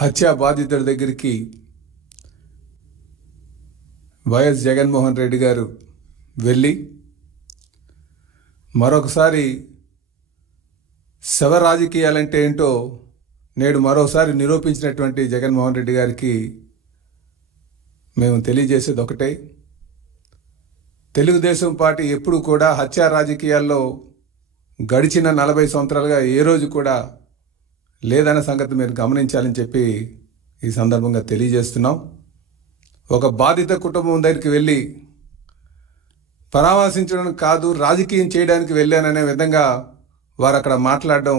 హత్య బాధితుడి దగ్గరికి వైఎస్ జగన్మోహన్ రెడ్డి గారు వెళ్ళి మరొకసారి శవ రాజకీయాలంటే ఏంటో నేడు మరోసారి నిరూపించినటువంటి జగన్మోహన్ రెడ్డి గారికి మేము తెలియజేసేది ఒకటే, తెలుగుదేశం పార్టీ ఎప్పుడు కూడా హత్య రాజకీయాల్లో గడిచిన 40 సంవత్సరాలుగా ఏ రోజు కూడా లేదన్న సంగతి మీరు గమనించాలని చెప్పి ఈ సందర్భంగా తెలియజేస్తున్నాం. ఒక బాధిత కుటుంబం దగ్గరికి వెళ్ళి పరామర్శించడం కాదు, రాజకీయం చేయడానికి వెళ్ళాననే విధంగా వారు అక్కడ మాట్లాడడం,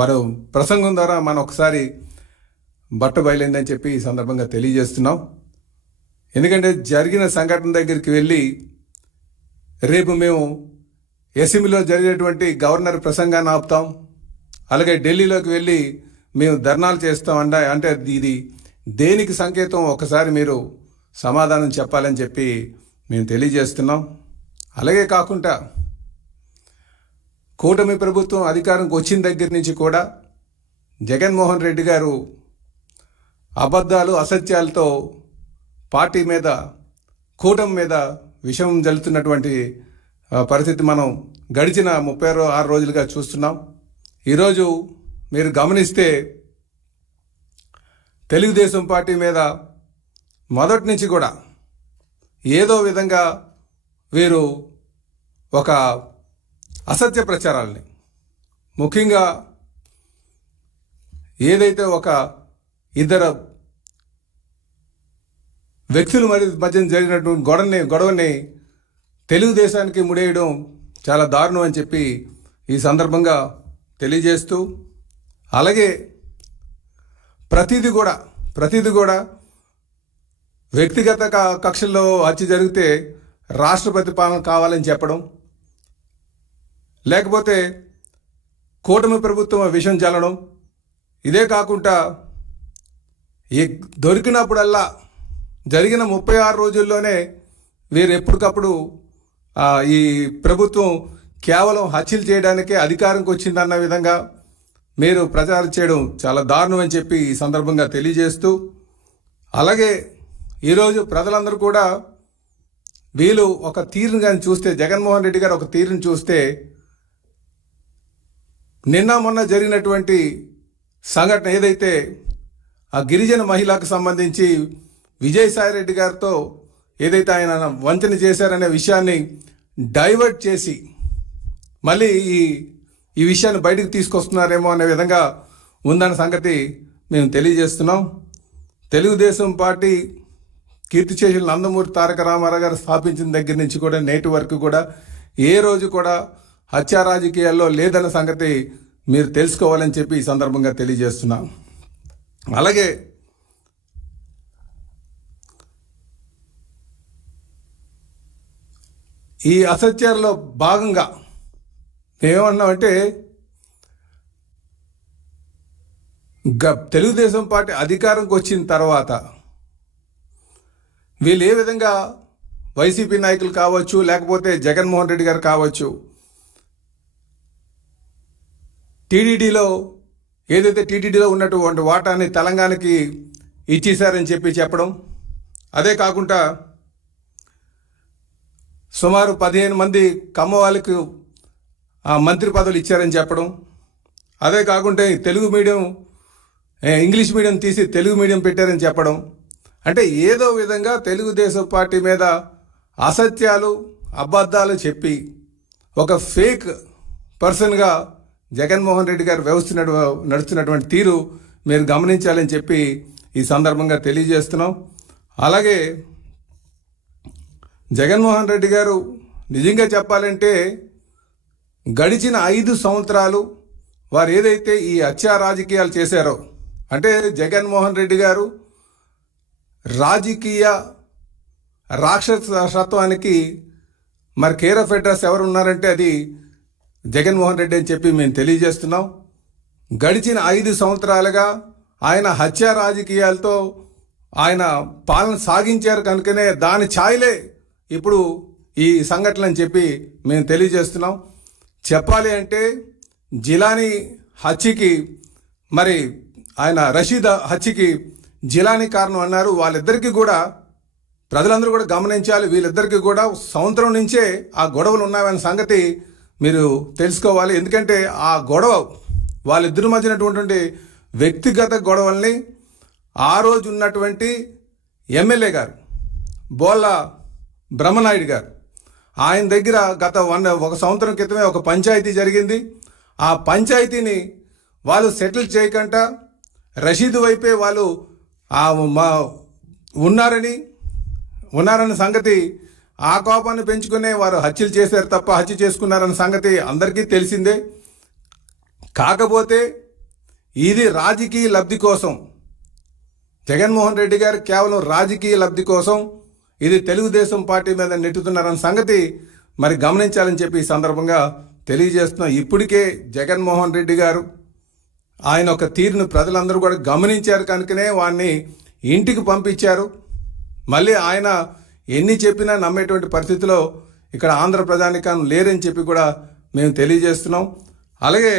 వారు ప్రసంగం ద్వారా మనం ఒకసారి బట్ట బయలైందని చెప్పి ఈ సందర్భంగా తెలియజేస్తున్నాం. ఎందుకంటే జరిగిన సంఘటన దగ్గరికి వెళ్ళి రేపు మేము అసెంబ్లీలో జరిగేటువంటి గవర్నర్ ప్రసంగాన్ని ఆపుతాం, అలాగే ఢిల్లీలోకి వెళ్ళి మేము ధర్నాలు చేస్తాం అంటే ఇది దేనికి సంకేతం ఒకసారి మీరు సమాధానం చెప్పాలని చెప్పి మేము తెలియజేస్తున్నాం. అలాగే కాకుండా కూటమి ప్రభుత్వం అధికారంకి వచ్చిన దగ్గర నుంచి కూడా జగన్మోహన్ రెడ్డి గారు అబద్ధాలు అసత్యాలతో పార్టీ మీద కూటమి మీద విషం జల్లుతున్నటువంటి పరిస్థితి మనం గడిచిన 36 రోజులుగా చూస్తున్నాం. ఈరోజు మీరు గమనిస్తే తెలుగుదేశం పార్టీ మీద మొదటి నుంచి కూడా ఏదో విధంగా వీరు ఒక అసత్య ప్రచారాలని, ముఖ్యంగా ఏదైతే ఒక ఇద్దరు వ్యక్తుల మధ్య జరిగినటువంటి గొడవని తెలుగుదేశానికి ముడేయడం చాలా దారుణం అని చెప్పి ఈ సందర్భంగా తెలియజేస్తూ, అలాగే ప్రతిదీ కూడా వ్యక్తిగత కక్షల్లో హత్య జరిగితే రాష్ట్రపతి పాలన కావాలని చెప్పడం, లేకపోతే కూటమి ప్రభుత్వం విషం చల్లడం, ఇదే కాకుండా దొరికినప్పుడల్లా జరిగిన 36 రోజుల్లోనే వీరు ఎప్పటికప్పుడు ఈ ప్రభుత్వం కేవలం హత్యలు చేయడానికే అధికారంకి వచ్చిందన్న విధంగా మీరు ప్రచారం చేయడం చాలా దారుణం అని చెప్పి ఈ సందర్భంగా తెలియజేస్తూ, అలాగే ఈరోజు ప్రజలందరూ కూడా వీళ్ళు ఒక తీరును కానీ చూస్తే, జగన్మోహన్ రెడ్డి గారు ఒక తీరును చూస్తే, నిన్న మొన్న జరిగినటువంటి సంఘటన ఏదైతే ఆ గిరిజన మహిళకు సంబంధించి విజయసాయి రెడ్డి గారితో ఏదైతే ఆయన వంచన చేశారనే విషయాన్ని డైవర్ట్ చేసి మళ్ళీ ఈ విషయాన్ని బయటకు తీసుకొస్తున్నారేమో అనే విధంగా ఉందన్న సంగతి మేము తెలియజేస్తున్నాం. తెలుగుదేశం పార్టీ కీర్తిశేషులు నందమూరి తారక రామారావు గారు స్థాపించిన దగ్గర నుంచి కూడా నేటి వరకు కూడా ఏ రోజు కూడా హత్య రాజకీయాల్లో లేదన్న సంగతి మీరు తెలుసుకోవాలని చెప్పి ఈ సందర్భంగా తెలియజేస్తున్నాం. అలాగే ఈ అసత్యాల్లో భాగంగా మేమేమన్నామంటే, తెలుగుదేశం పార్టీ అధికారంకి వచ్చిన తర్వాత వీళ్ళు ఏ విధంగా వైసీపీ నాయకులు కావచ్చు, లేకపోతే జగన్మోహన్ రెడ్డి గారు కావచ్చు, టీటీడీలో ఉన్నటువంటి వాటాని తెలంగాణకి ఇచ్చేశారని చెప్పడం, అదే కాకుండా సుమారు 15 మంది కమ్మ వాళ్ళకు మంత్రి పదవులు ఇచ్చారని చెప్పడం, అదే కాకుండా ఇంగ్లీష్ మీడియం తీసి తెలుగు మీడియం పెట్టారని చెప్పడం, అంటే ఏదో విధంగా తెలుగుదేశం పార్టీ మీద అసత్యాలు అబద్ధాలు చెప్పి ఒక ఫేక్ పర్సన్గా జగన్మోహన్ రెడ్డి గారు నడుస్తున్నటువంటి తీరు మీరు గమనించాలని చెప్పి ఈ సందర్భంగా తెలియజేస్తున్నాం. అలాగే జగన్మోహన్ రెడ్డి గారు నిజంగా చెప్పాలంటే గడిచిన 5 సంవత్సరాలు వారు ఏదైతే ఈ హత్య రాజకీయాలు చేశారో, అంటే జగన్మోహన్ రెడ్డి గారు రాజకీయ రాక్షసత్వానికి మరి కేర్ ఆఫ్ అడ్రస్ ఎవరు ఉన్నారంటే అది జగన్మోహన్ రెడ్డి అని చెప్పి మేము తెలియజేస్తున్నాం. గడిచిన 5 సంవత్సరాలుగా ఆయన హత్య రాజకీయాలతో ఆయన పాలన సాగించారు కనుకనే దాని ఛాయలే ఇప్పుడు ఈ సంఘటన అని చెప్పి మేము తెలియజేస్తున్నాం. చెప్పాలి అంటే జిలానీ హత్యకి మరి ఆయన రషీద్ హత్యకి జిలానీ కారణం అన్నారు. వాళ్ళిద్దరికీ కూడా ప్రజలందరూ కూడా గమనించాలి. వీళ్ళిద్దరికీ కూడా సంవత్సరం నుంచే ఆ గొడవలు ఉన్నాయనే సంగతి మీరు తెలుసుకోవాలి. ఎందుకంటే ఆ గొడవ వాళ్ళిద్దరి మధ్యనటువంటి వ్యక్తిగత గొడవల్ని ఆ రోజు ఉన్నటువంటి ఎమ్మెల్యే గారు బోళ్ళ బ్రహ్మనాయుడు గారు ఆయన దగ్గర గత ఒక సంవత్సరం క్రితమే ఒక పంచాయతీ జరిగింది. ఆ పంచాయతీని వాళ్ళు సెటిల్ చేయకుండా రషీద్ వైపే వాళ్ళు ఉన్నారన్న సంగతి ఆ కోపాన్ని పెంచుకునే వారు హత్యలు చేశారు తప్ప హత్య చేసుకున్నారన్న సంగతి అందరికీ తెలిసిందే. కాకపోతే ఇది రాజకీయ లబ్ధి కోసం జగన్మోహన్ రెడ్డి గారు కేవలం రాజకీయ లబ్ధి కోసం ఇది తెలుగుదేశం పార్టీ మీద నెట్టుతున్నారన్న సంగతి మరి గమనించాలని చెప్పి ఈ సందర్భంగా తెలియజేస్తున్నాం. ఇప్పటికే జగన్మోహన్ రెడ్డి గారు ఆయన ఒక తీరును ప్రజలందరూ కూడా గమనించారు కనుకనే వాడిని ఇంటికి పంపించారు. మళ్ళీ ఆయన ఎన్ని చెప్పినా నమ్మేటువంటి పరిస్థితిలో ఇక్కడ ఆంధ్ర ప్రజానికం లేరని చెప్పి కూడా మేము తెలియజేస్తున్నాం. అలాగే